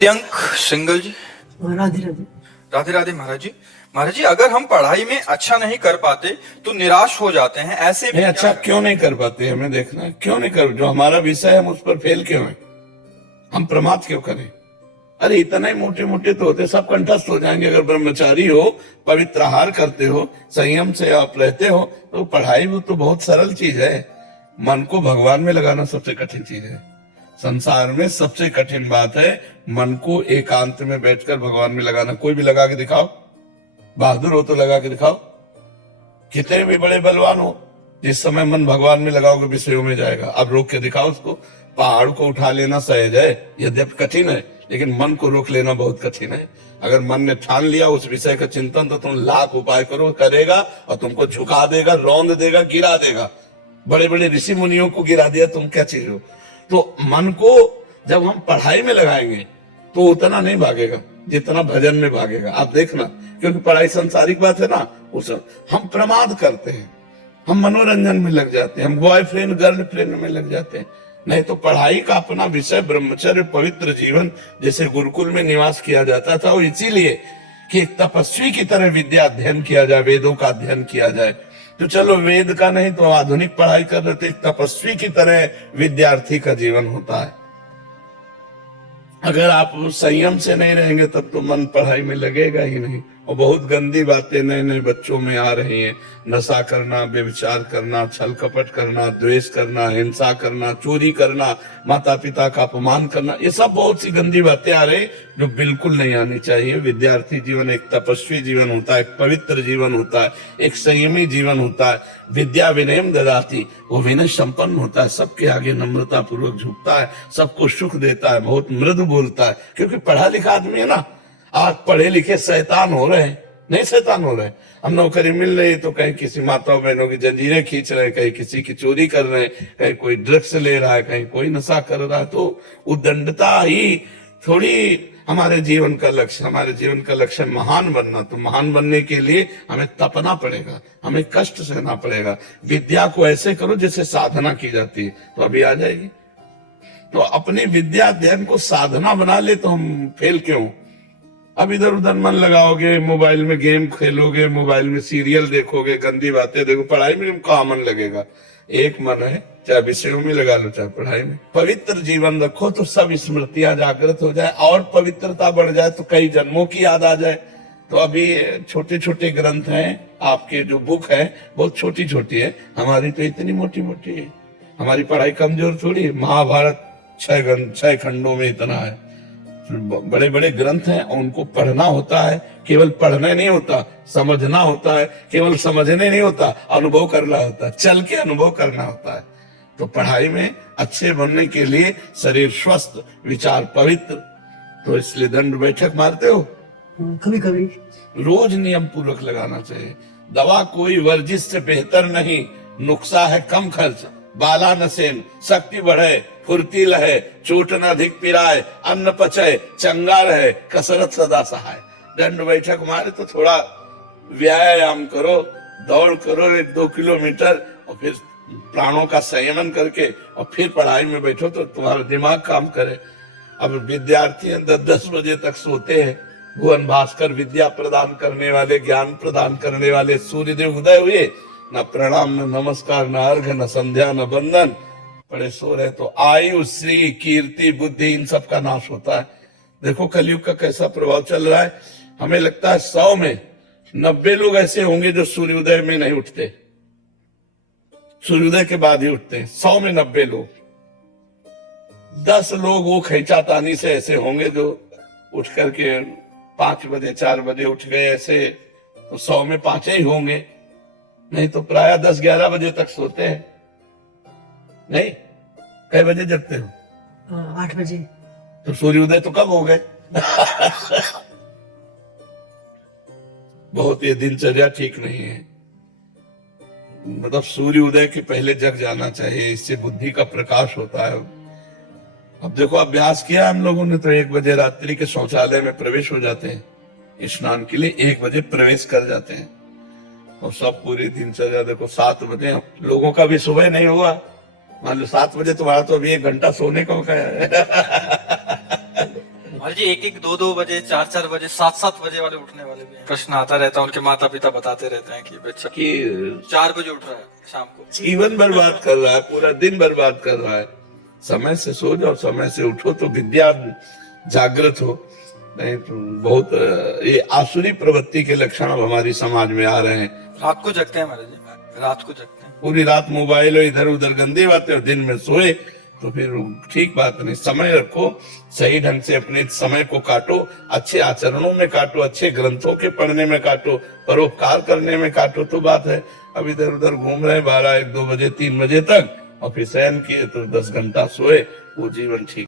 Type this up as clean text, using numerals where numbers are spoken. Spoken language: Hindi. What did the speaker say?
प्रियंक सिंगल जी। राधे राधे। राधे राधे महाराज जी। महाराज जी, अगर हम पढ़ाई में अच्छा नहीं कर पाते तो निराश हो जाते हैं, ऐसे नहीं अच्छा क्यों नहीं कर पाते, हमें देखना है क्यों नहीं कर, जो हमारा विषय है हम उस पर फेल क्यों है, हम प्रमाद क्यों करें। अरे इतना ही मोटे मोटे तो होते, सब कंठस्थ हो जाएंगे। अगर ब्रह्मचारी हो, पवित्र आहार करते हो, संयम से आप रहते हो, तो पढ़ाई वो तो बहुत सरल चीज है। मन को भगवान में लगाना सबसे कठिन चीज है। संसार में सबसे कठिन बात है मन को एकांत में बैठकर भगवान में लगाना। कोई भी लगा के दिखाओ, बहादुर हो तो लगा के दिखाओ, कितने भी बड़े बलवान हो, जिस समय मन भगवान में लगाओगे विषयों में जाएगा। अब रोक के दिखाओ उसको। पहाड़ को उठा लेना सहज है, यद्यपि कठिन है, लेकिन मन को रोक लेना बहुत कठिन है। अगर मन ने ठान लिया उस विषय का चिंतन, तो तुम लाख उपाय करो, करेगा और तुमको झुका देगा, रौंद देगा, गिरा देगा। बड़े बड़े ऋषि मुनियों को गिरा दिया, तुम क्या चीज हो। तो मन को जब हम पढ़ाई में लगाएंगे तो उतना नहीं भागेगा जितना भजन में भागेगा। आप देखना, क्योंकि पढ़ाई संसारिक बात है ना, उस हम प्रमाद करते हैं, हम मनोरंजन में लग जाते हैं, हम बॉयफ्रेंड गर्लफ्रेंड में लग जाते हैं। नहीं तो पढ़ाई का अपना विषय ब्रह्मचर्य पवित्र जीवन, जैसे गुरुकुल में निवास किया जाता था, वो इसीलिए कि एक तपस्वी की तरह विद्या अध्ययन किया जाए, वेदों का अध्ययन किया जाए। तो चलो वेद का नहीं तो आधुनिक पढ़ाई कर रहे थे, तपस्वी की तरह विद्यार्थी का जीवन होता है। अगर आप संयम से नहीं रहेंगे तब तो मन पढ़ाई में लगेगा ही नहीं। और बहुत गंदी बातें नए नए बच्चों में आ रही हैं, नशा करना, व्यभिचार करना, छल कपट करना, द्वेष करना, हिंसा करना, चोरी करना, माता पिता का अपमान करना, ये सब बहुत सी गंदी बातें आ रही जो बिल्कुल नहीं आनी चाहिए। विद्यार्थी जीवन एक तपस्वी जीवन होता है, एक पवित्र जीवन होता है, एक संयमी जीवन होता है। विद्या विनयम ददाति, वो विनय संपन्न होता है, सबके आगे नम्रता पूर्वक झुकता है, सबको सुख देता है, बहुत मृदु बोलता है। क्योंकि पढ़ा लिखा आदमी है ना। आज पढ़े लिखे शैतान हो रहे हैं, नहीं शैतान हो रहे हैं। हम नौकरी मिल रही तो कहीं किसी माताओं बहनों की जंजीरें खींच रहे हैं, कहीं किसी की चोरी कर रहे हैं, कहीं कोई ड्रग्स ले रहा है, कहीं कोई नशा कर रहा है। तो उद्दंडता ही थोड़ी हमारे जीवन का लक्ष्य। हमारे जीवन का लक्ष्य महान बनना। तो महान बनने के लिए हमें तपना पड़ेगा, हमें कष्ट सहना पड़ेगा। विद्या को ऐसे करो जैसे साधना की जाती है, तो अभी आ जाएगी। तो अपनी विद्या अध्ययन को साधना बना ले तो हम फेल क्यों। अब इधर उधर मन लगाओगे, मोबाइल में गेम खेलोगे, मोबाइल में सीरियल देखोगे, गंदी बातें देखो, पढ़ाई में कहाँ मन लगेगा। एक मन है, चाहे विषयों में लगा लो चाहे पढ़ाई में। पवित्र जीवन रखो तो सब स्मृतियां जागृत हो जाए, और पवित्रता बढ़ जाए तो कई जन्मों की याद आ जाए। तो अभी छोटे छोटे ग्रंथ हैं, आपके जो बुक है बहुत छोटी छोटी है, हमारी तो इतनी मोटी मोटी है। हमारी पढ़ाई कमजोर थोड़ी है। महाभारत 6 खंडों में इतना है। बड़े बड़े ग्रंथ हैं, उनको पढ़ना होता है। केवल पढ़ना नहीं होता, समझना होता है। केवल समझने नहीं होता, अनुभव करना होता है, चल के अनुभव करना होता है। तो पढ़ाई में अच्छे बनने के लिए शरीर स्वस्थ, विचार पवित्र, तो इसलिए दंड बैठक मारते हो। कभी कभी रोज नियम पूर्वक लगाना चाहिए। दवा कोई वर्जिश से बेहतर नहीं, नुस्खा है कम खर्च, बाला नसेन, शक्ति बढ़े, फुर्ती लहे, चोट न अधिक पिराए, अन्न पचे, चंगा रहे, कसरत सदा सहाय। दंड बैठक मारे तो थोड़ा व्यायाम करो, दौड़ करो 1-2 किलोमीटर, और फिर प्राणों का संयमन करके और फिर पढ़ाई में बैठो तो तुम्हारा दिमाग काम करे। अब विद्यार्थी 10-10 बजे तक सोते हैं। भुवन भास्कर विद्या प्रदान करने वाले, ज्ञान प्रदान करने वाले सूर्यदेव उदय हुए, न प्रणाम, न नमस्कार, न अर्घ, न संध्या, न बंदन, पड़े सो रहे। तो आयु, श्री, कीर्ति, बुद्धि, इन सब का नाश होता है। देखो कलयुग का कैसा प्रभाव चल रहा है। हमें लगता है 100 में 90 लोग ऐसे होंगे जो सूर्योदय में नहीं उठते, सूर्योदय के बाद ही उठते हैं। 100 में 90 लोग। 10 लोग वो खींचातानी से ऐसे होंगे जो उठ करके 5 बजे 4 बजे उठ गए ऐसे, तो 100 में 5 ही होंगे। नहीं तो प्राय 10-11 बजे तक सोते हैं। नहीं, कई बजे जगते हो? 8 बजे। तो सूर्योदय तो कब हो गए। बहुत ये दिनचर्या ठीक नहीं है। मतलब सूर्योदय के पहले जग जाना चाहिए, इससे बुद्धि का प्रकाश होता है। अब देखो अभ्यास किया हम लोगों ने, तो 1 बजे रात्रि के शौचालय में प्रवेश हो जाते हैं स्नान के लिए, 1 बजे प्रवेश कर जाते हैं। और सब पूरी दिनचर्या देखो 7 बजे। लोगों का भी सुबह नहीं हुआ, मान लो 7 बजे, तुम्हारा तो अभी 1 घंटा सोने का है। महाराज जी 1-1, 2-2 बजे, 4-4 बजे, 7-7 बजे वाले उठने वाले भी हैं। प्रश्न आता रहता है, उनके माता पिता बताते रहते हैं कि बच्चा कि 4 बजे उठ रहा है शाम को। जीवन बर्बाद कर रहा है, पूरा दिन बर्बाद कर रहा है। समय से सो जाओ, समय से उठो तो विद्या जागृत हो। नहीं तो बहुत ये आसुरी प्रवृत्ति के लक्षण अब हमारी समाज में आ रहे हैं। रात को जगते हैं महाराज जी, रात को जगते हैं। पूरी रात मोबाइल और इधर उधर गंदी बातें, और दिन में सोए तो फिर ठीक बात नहीं। समय रखो, सही ढंग से अपने समय को काटो, अच्छे आचरणों में काटो, अच्छे ग्रंथों के पढ़ने में काटो, परोपकार करने में काटो तो बात है। अब इधर उधर घूम रहे 12, 1, 2 बजे, 3 बजे तक, और फिर शयन किए तो 10 घंटा सोए, वो जीवन ठीक